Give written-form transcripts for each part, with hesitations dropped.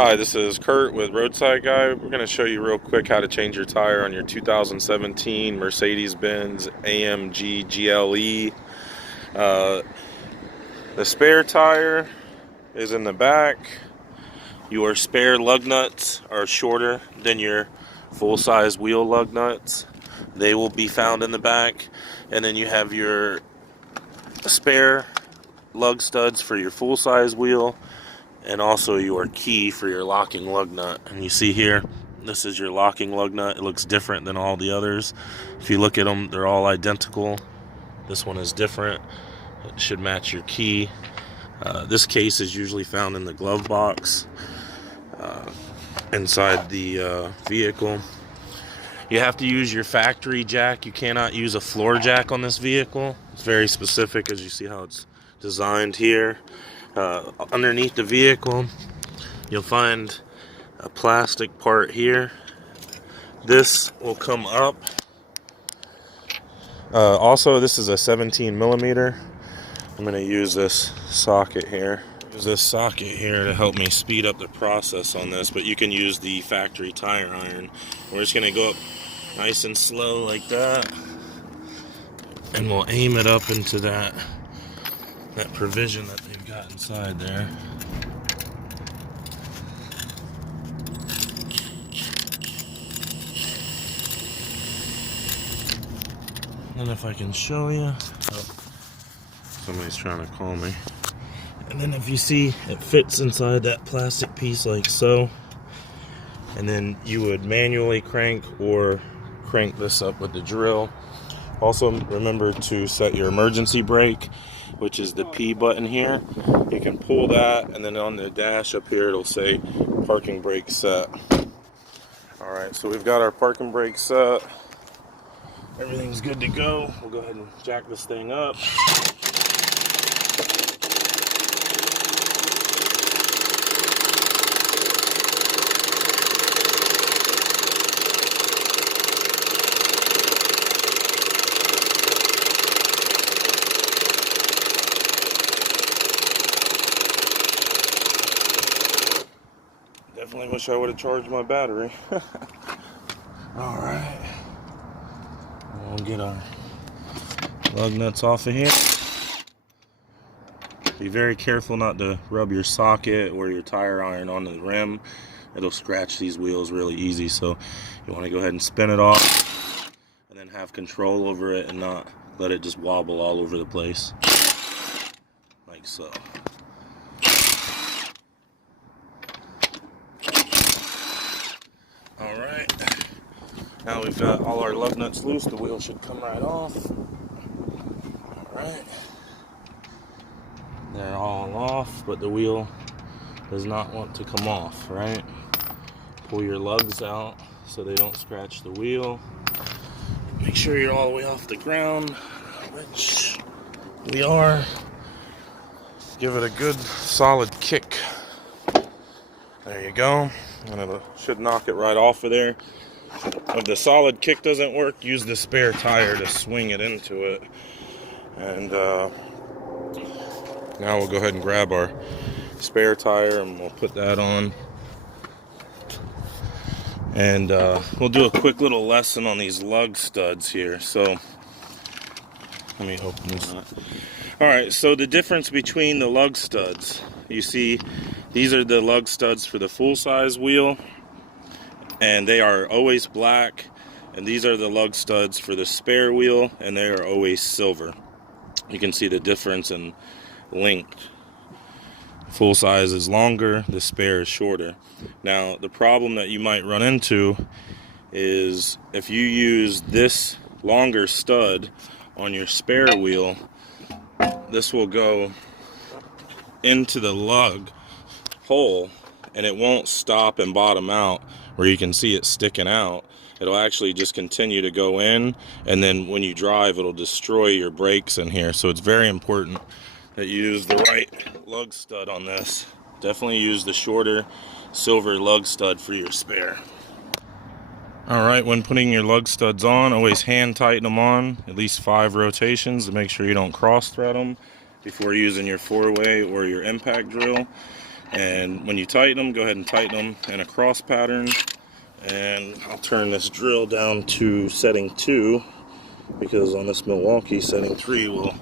Hi, this is Kurt with Roadside Guy. We're going to show you real quick how to change your tire on your 2017 Mercedes-Benz AMG GLE. The spare tire is in the back. Your spare lug nuts are shorter than your full-size wheel lug nuts. They will be found in the back. And then you have your spare lug studs for your full-size wheel, and also your key for your locking lug nut. And you see here, this is your locking lug nut. It looks different than all the others. If you look at them, they're all identical. This one is different. It should match your key. This case is usually found in the glove box inside the vehicle. You have to use your factory jack. You cannot use a floor jack on this vehicle. It's very specific, as you see how it's designed here. Underneath the vehicle, you'll find a plastic part here. This will come up. Also, this is a 17 millimeter. I'm going to use this socket here. Use this socket here to help me speed up the process on this, but you can use the factory tire iron. We're just going to go up nice and slow like that, and we'll aim it up into that provision that they've got inside there. And if I can show you, somebody's trying to call me. And then if you see, it fits inside that plastic piece like so. And then you would manually crank or crank this up with the drill. Also, remember to set your emergency brake, which is the P button here. You can pull that, and then on the dash up here it'll say parking brake set. Alright, so we've got our parking brake set. Everything's good to go. We'll go ahead and jack this thing up. Definitely wish I would have charged my battery. Alright. We'll get our lug nuts off of here. Be very careful not to rub your socket or your tire iron onto the rim. It'll scratch these wheels really easy, so you want to go ahead and spin it off and then have control over it and not let it just wobble all over the place. Like so. Alright, now we've got all our lug nuts loose, the wheel should come right off. Alright, they're all off, but the wheel does not want to come off, right? Pull your lugs out so they don't scratch the wheel. Make sure you're all the way off the ground, which we are. Give it a good solid kick. There you go. And it should knock it right off of there. If the solid kick doesn't work, use the spare tire to swing it into it. And now we'll go ahead and grab our spare tire and we'll put that on. And we'll do a quick little lesson on these lug studs here. So let me open this up. Alright, so the difference between the lug studs, you see these are the lug studs for the full-size wheel, and they are always black. And these are the lug studs for the spare wheel, and they are always silver. You can see the difference in length. Full size is longer, the spare is shorter. Now, the problem that you might run into is if you use this longer stud on your spare wheel, this will go into the lug hole and it won't stop and bottom out where you can see it sticking out. It'll actually just continue to go in, and then when you drive it'll destroy your brakes in here. So it's very important that you use the right lug stud on this. Definitely use the shorter silver lug stud for your spare. Alright, when putting your lug studs on, always hand tighten them on at least 5 rotations to make sure you don't cross thread them before using your 4-way or your impact drill. And when you tighten them, go ahead and tighten them in a cross pattern. And I'll turn this drill down to setting 2, because on this Milwaukee, setting 3 will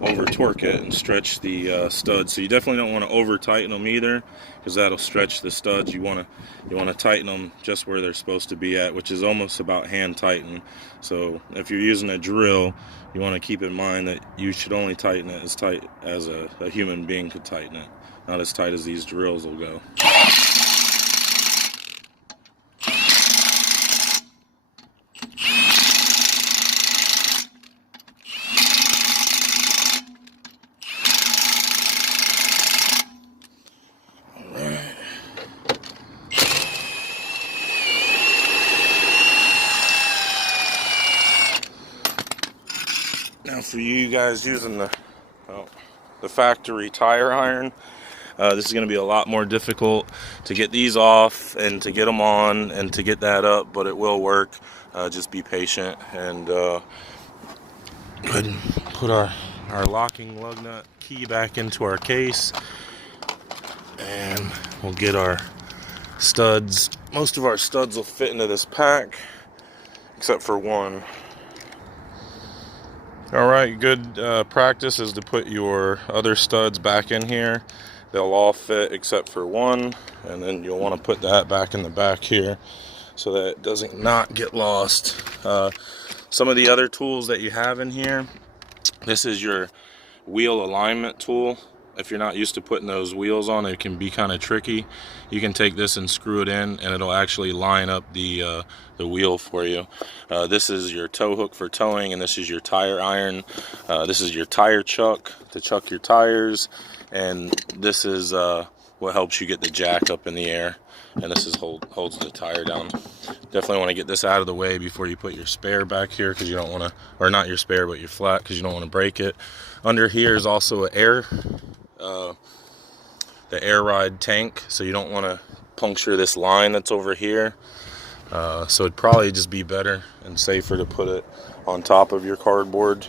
over torque it and stretch the studs. So you definitely don't want to over tighten them either, because that'll stretch the studs. You want to tighten them just where they're supposed to be at, which is almost about hand tighten. So if you're using a drill, you want to keep in mind that you should only tighten it as tight as a human being could tighten it, not as tight as these drills will go. Now for you guys using the factory tire iron, this is going to be a lot more difficult to get these off and to get them on and to get that up, but it will work. Just be patient and go ahead and put our locking lug nut key back into our case, and we'll get our studs. Most of our studs will fit into this pack except for one. Alright, good practice is to put your other studs back in here. They'll all fit except for one, and then you'll want to put that back in the back here so that it doesn't not get lost. Some of the other tools that you have in here, this is your wheel alignment tool. If you're not used to putting those wheels on, it can be kind of tricky. You can take this and screw it in, and it'll actually line up the wheel for you. This is your tow hook for towing, and this is your tire iron. This is your tire chuck to chuck your tires, and this is what helps you get the jack up in the air, and this is holds the tire down. Definitely want to get this out of the way before you put your spare back here, because you don't want to, or not your spare but your flat, because you don't want to break it. Under here is also an the air ride tank, so you don't want to puncture this line that's over here. So it'd probably just be better and safer to put it on top of your cardboard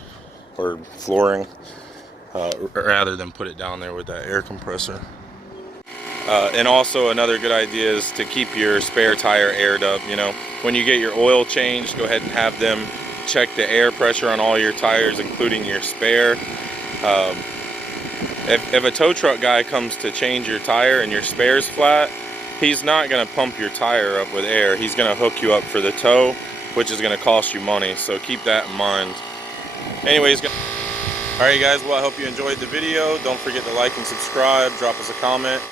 or flooring rather than put it down there with that air compressor. And also another good idea is to keep your spare tire aired up. You know, when you get your oil changed, go ahead and have them check the air pressure on all your tires, including your spare. If a tow truck guy comes to change your tire and your spare's flat, he's not going to pump your tire up with air. He's going to hook you up for the tow, which is going to cost you money. So keep that in mind. Anyways, alright guys, well, I hope you enjoyed the video. Don't forget to like and subscribe, drop us a comment.